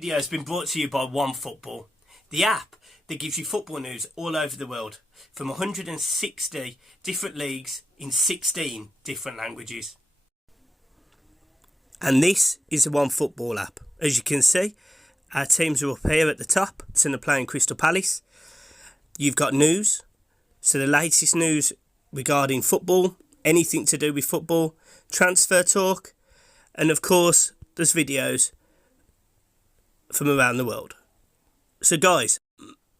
Video has been brought to you by OneFootball, the app that gives you football news all over the world from 160 different leagues in 16 different languages. And this is the OneFootball app. As you can see, our teams are up here at the top. It's in the playing Crystal Palace. You've got news, so the latest news regarding football, anything to do with football, transfer talk, and of course there's videos from around the world. So guys,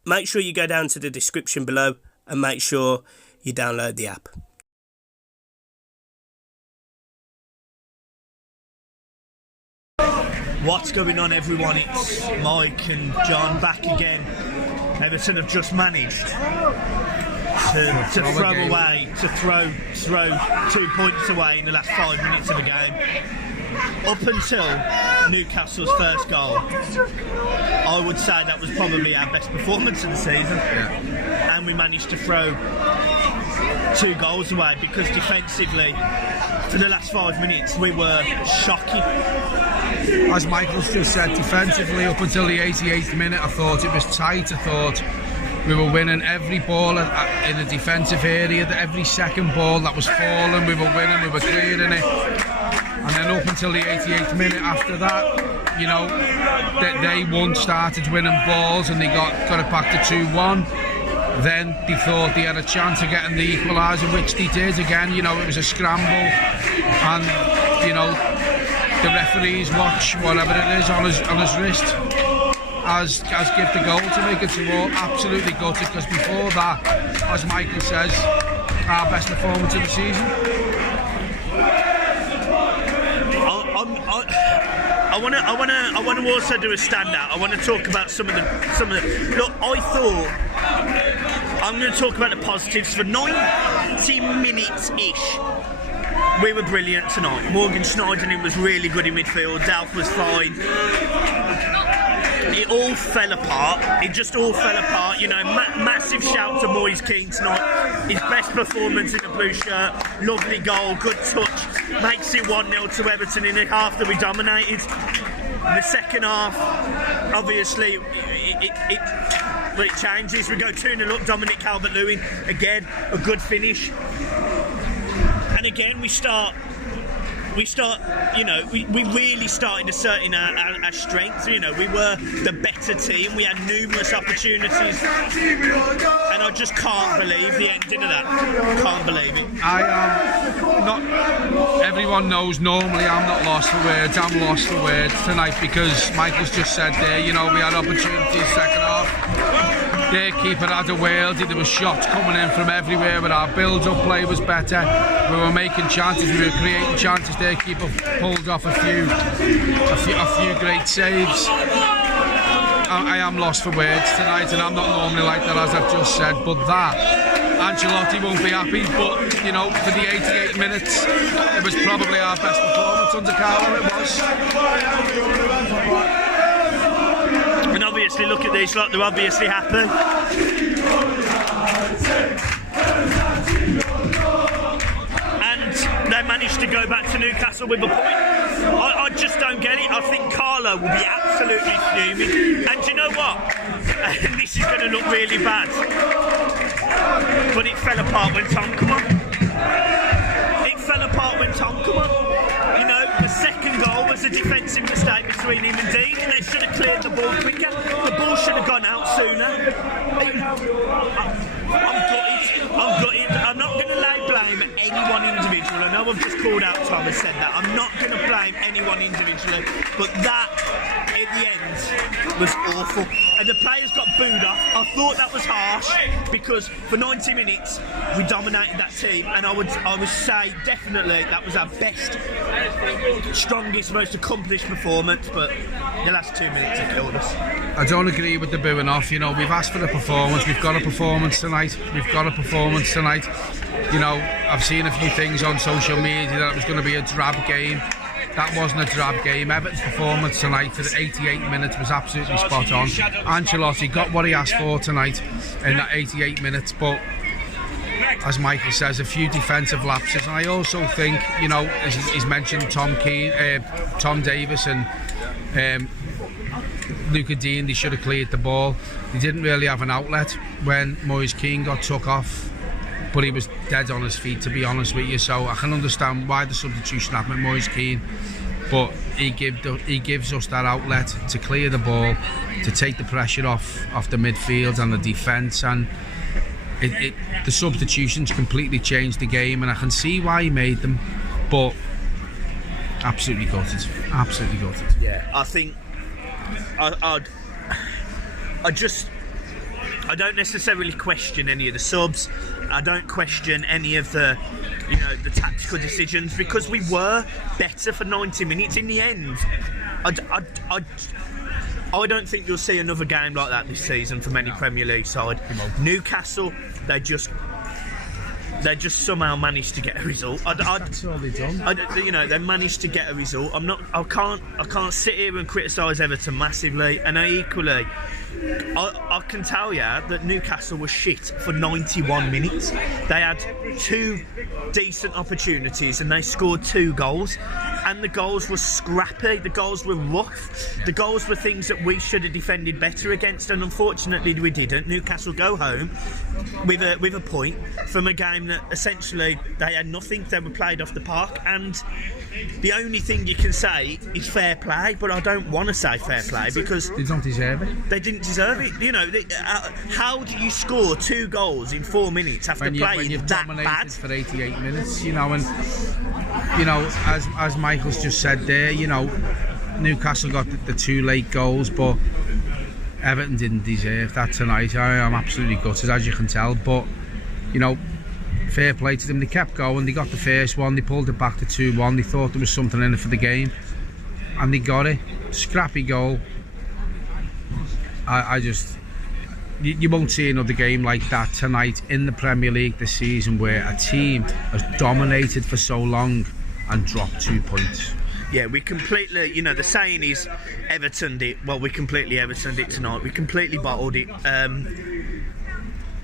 make sure you go down to the description below and make sure you download the app. What's going on, everyone? It's Mike and John back again. Everton have just managed to throw 2 points away in the last 5 minutes of the game. Up until Newcastle's first goal, I would say that was probably our best performance of the season. Yeah. And we managed to throw 2 goals away because defensively, for the last 5 minutes, we were shocking. As Michael's just said, defensively up until the 88th minute, I thought it was tight. I thought we were winning every ball in the defensive area. Every second ball that was falling, we were winning, we were clearing it. And then up until the 88th minute after that, you know, they started winning balls and they got it back to 2-1. Then they thought they had a chance of getting the equaliser, which they did again. You know, it was a scramble, and you know, the referee's watch, whatever it is, on his wrist, as give the goal to make it. So we're absolutely gutted, because before that, as Michael says, our best performance of the season. I want to also do a standout. I want to talk about some of the. Look, I thought I'm going to talk about the positives. For 90 minutes ish, we were brilliant tonight. Morgan Schneiderlin was really good in midfield. Delph was fine. It all fell apart. It just all fell apart. You know, massive shout to Moise Keane tonight. His best performance in a blue shirt. Lovely goal, good touch. Makes it 1-0 to Everton in a half that we dominated. In the second half, obviously, it changes. We go 2-0 up. Dominic Calvert-Lewin again, a good finish. And again, we start. You know, we really started asserting our strengths. You know, we were the better team. We had numerous opportunities, and I just can't believe the ending of that. Can't believe it. I am not. Everyone knows normally I'm not lost for words. I'm lost for words tonight, because Michael's just said there. You know, we had opportunities second half. Their keeper had a worldie. There were shots coming in from everywhere, but our build-up play was better. We were making chances, we were creating chances. Their keeper pulled off a few great saves. I am lost for words tonight, and I'm not normally like that, as I've just said. But that, Ancelotti won't be happy. But you know, for the 88 minutes, it was probably our best performance under Carlo. It was. And obviously, look at these lot, they're obviously happy. And they managed to go back to Newcastle with a point. I just don't get it. I think Carlo will be absolutely fuming. And do you know what? This is going to look really bad. But it fell apart when Tom come on. It fell apart when Tom come on. You know, the second goal was a defensive mistake between him and Dean. They should have cleared the ball quicker. The ball should have gone out sooner. I'm gutted. I'm not going to lay blame at anyone individual. I know I've just called out Tom and said that. I'm not going to blame anyone individually. But that, at the end, was awful. And the players got booed off. I thought that was harsh, because for 90 minutes we dominated that team, and I would say definitely that was our best, strongest, most accomplished performance. But the last 2 minutes have killed us. I don't agree with the booing off. You know, we've asked for a performance. We've got a performance tonight. You know, I've seen a few things on social media that it was going to be a drab game. That wasn't a drab game. Everton's performance tonight for the 88 minutes was absolutely spot on. Ancelotti got what he asked for tonight in that 88 minutes, but as Michael says, a few defensive lapses. And I also think, you know, as he's mentioned Tom Davis and Luca Dean, they should have cleared the ball. They didn't really have an outlet when Moise Keane got took off, but he was dead on his feet, to be honest with you. So I can understand why the substitution happened with Moise Keane, but he gives us that outlet to clear the ball, to take the pressure off the midfield and the defence, and the substitutions completely changed the game, and I can see why he made them, but absolutely gutted. Yeah, I think I don't necessarily question any of the subs. I don't question any of the tactical decisions, because we were better for 90 minutes in the end. I don't think you'll see another game like that this season from any Premier League side. Newcastle, they just somehow managed to get a result. That's all they've done. They managed to get a result. I can't sit here and criticise Everton massively, and I can tell you that Newcastle was shit for 91 minutes. They had 2 decent opportunities and they scored 2 goals. And the goals were scrappy, the goals were rough, the goals were things that we should have defended better against, and unfortunately we didn't. Newcastle go home with a point from a game that essentially they had nothing. They were played off the park, and the only thing you can say is fair play, but I don't want to say fair play because they don't deserve it. They didn't deserve it. How do you score 2 goals in 4 minutes after playing that bad for 88 minutes? As Michael's just said there, Newcastle got the 2 late goals, but Everton didn't deserve that tonight. I am absolutely gutted, as you can tell, but fair play to them. They kept going, they got the first one, they pulled it back to 2-1, they thought there was something in it for the game, and they got it. Scrappy goal. You won't see another game like that tonight in the Premier League this season, where a team has dominated for so long and dropped 2 points. Yeah, we completely, the saying is Everton it. Well, we completely Evertoned it tonight. We completely bottled it. And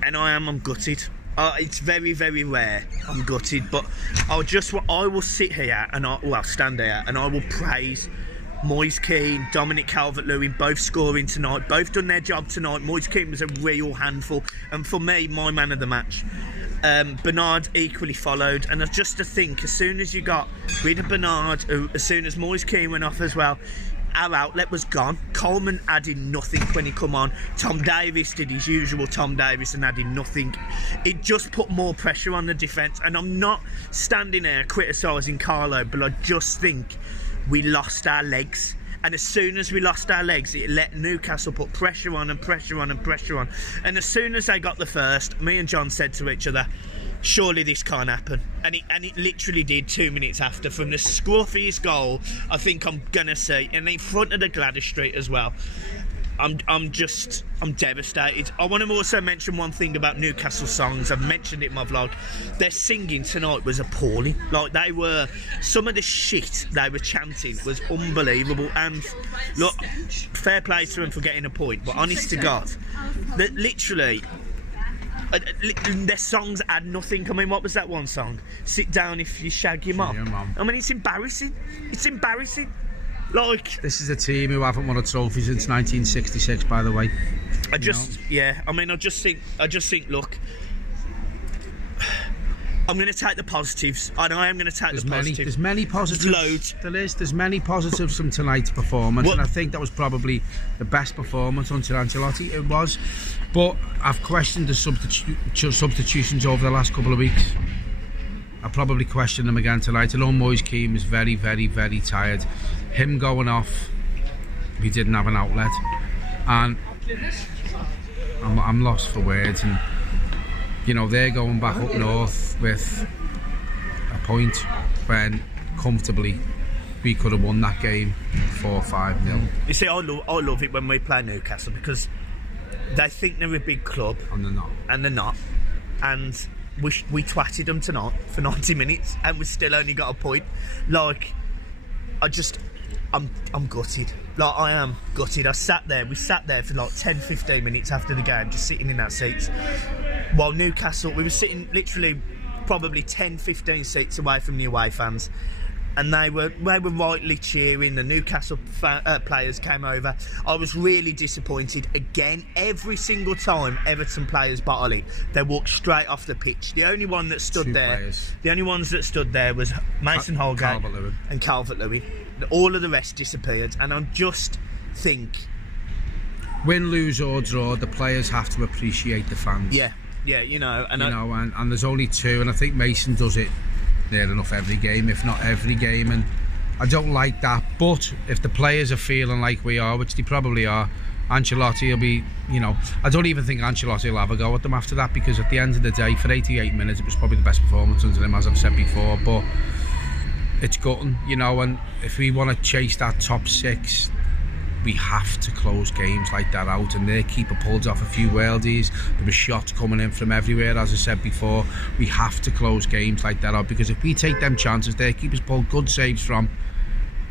I'm gutted. It's very, very rare I'm gutted, but I will sit here and I'll stand here and I will praise Moise Keane, Dominic Calvert-Lewin, both scoring tonight, both done their job tonight. Moise Keane was a real handful, and for me, my man of the match. Bernard equally followed, and just to think, as soon as you got rid of Bernard, as soon as Moise Keane went off as well, our outlet was gone. Coleman added nothing when he come on. Tom Davies did his usual Tom Davies and added nothing. It just put more pressure on the defence, and I'm not standing there criticising Carlo, but I just think we lost our legs, and as soon as we lost our legs, it let Newcastle put pressure on and pressure on and pressure on, and as soon as they got the first, me and John said to each other, surely this can't happen, and it literally did 2 minutes after, from the scruffiest goal I think I'm gonna see, and in front of the Gladys Street as well. I'm devastated. I want to also mention one thing about Newcastle songs. I've mentioned it in my vlog. Their singing tonight was appalling. Like, some of the shit they were chanting was unbelievable. And look, fair play to them for getting a point, but honest to God, that literally their songs had nothing. I mean, what was that one song? Sit down if you shag your mum. I mean, it's embarrassing. It's embarrassing. Like, this is a team who haven't won a trophy since 1966, by the way. I just think, look, I'm going to take the positives. I know I am going to take the positives. There's many positives. Loads. There's many positives from tonight's performance, and I think that was probably the best performance until Ancelotti. It was, but I've questioned the substitutions over the last couple of weeks. I'll probably question them again tonight. I know Moise Keane was very, very, very tired. Him going off, he didn't have an outlet, and I'm lost for words. And they're going back up north with a point when comfortably we could have won that game 4-5-0. You see, I love it when we play Newcastle, because they think they're a big club, and they're not. And we twatted them tonight for 90 minutes, and we still only got a point. Like, I'm gutted. Like, I am gutted. We sat there for like 10-15 minutes after the game, just sitting in that seats, while Newcastle, we were sitting literally probably 10-15 seats away from the away fans, and they were rightly cheering. The Newcastle players came over. I was really disappointed. Again, every single time Everton players bottle it, they walk straight off the pitch. The only one that stood the only ones that stood there was Mason Holgate and Calvert-Lewin. All of the rest disappeared, and I just think, win, lose or draw, the players have to appreciate the fans. Yeah, and there's only two, and I think Mason does it near enough every game, if not every game, and I don't like that. But if the players are feeling like we are, which they probably are, Ancelotti will be, I don't even think Ancelotti will have a go at them after that, because at the end of the day, for 88 minutes, it was probably the best performance under him, as I've said before. But it's gutting, and if we want to chase that top 6, we have to close games like that out, and their keeper pulled off a few worldies. There were shots coming in from everywhere, as I said before. We have to close games like that out, because if we take them chances, their keepers pull good saves from,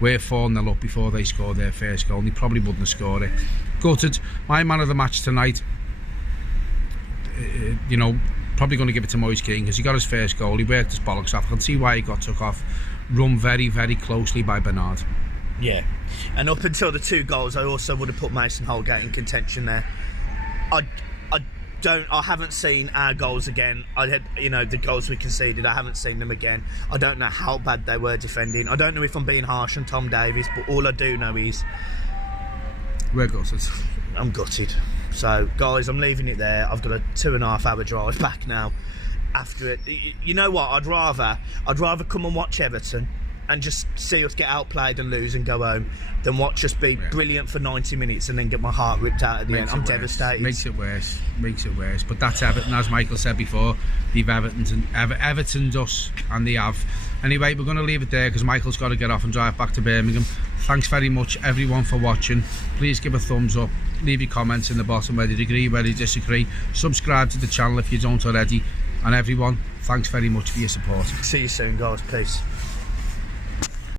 we're 4-0 up before they score their first goal, and they probably wouldn't have scored it. Gutted. My man of the match tonight, probably going to give it to Moise Kean, because he got his first goal. He worked his bollocks off. I can see why he got took off. Run very, very closely by Bernard. Yeah, and up until the 2 goals, I also would have put Mason Holgate in contention there. I haven't seen our goals again. I had, the goals we conceded, I haven't seen them again. I don't know how bad they were defending. I don't know if I'm being harsh on Tom Davies, but all I do know is we're gutted. I'm gutted. So, guys, I'm leaving it there. I've got a 2.5-hour drive back now. After it, you know what? I'd rather come and watch Everton and just see us get outplayed and lose and go home than watch us be brilliant for 90 minutes and then get my heart ripped out at the end. I'm devastated. Makes it worse. But that's Everton, as Michael said before. They've Evertoned us, and they have. Anyway, we're going to leave it there, because Michael's got to get off and drive back to Birmingham. Thanks very much, everyone, for watching. Please give a thumbs up. Leave your comments in the bottom, whether you agree, whether you disagree. Subscribe to the channel if you don't already. And everyone, thanks very much for your support. See you soon, guys. Peace.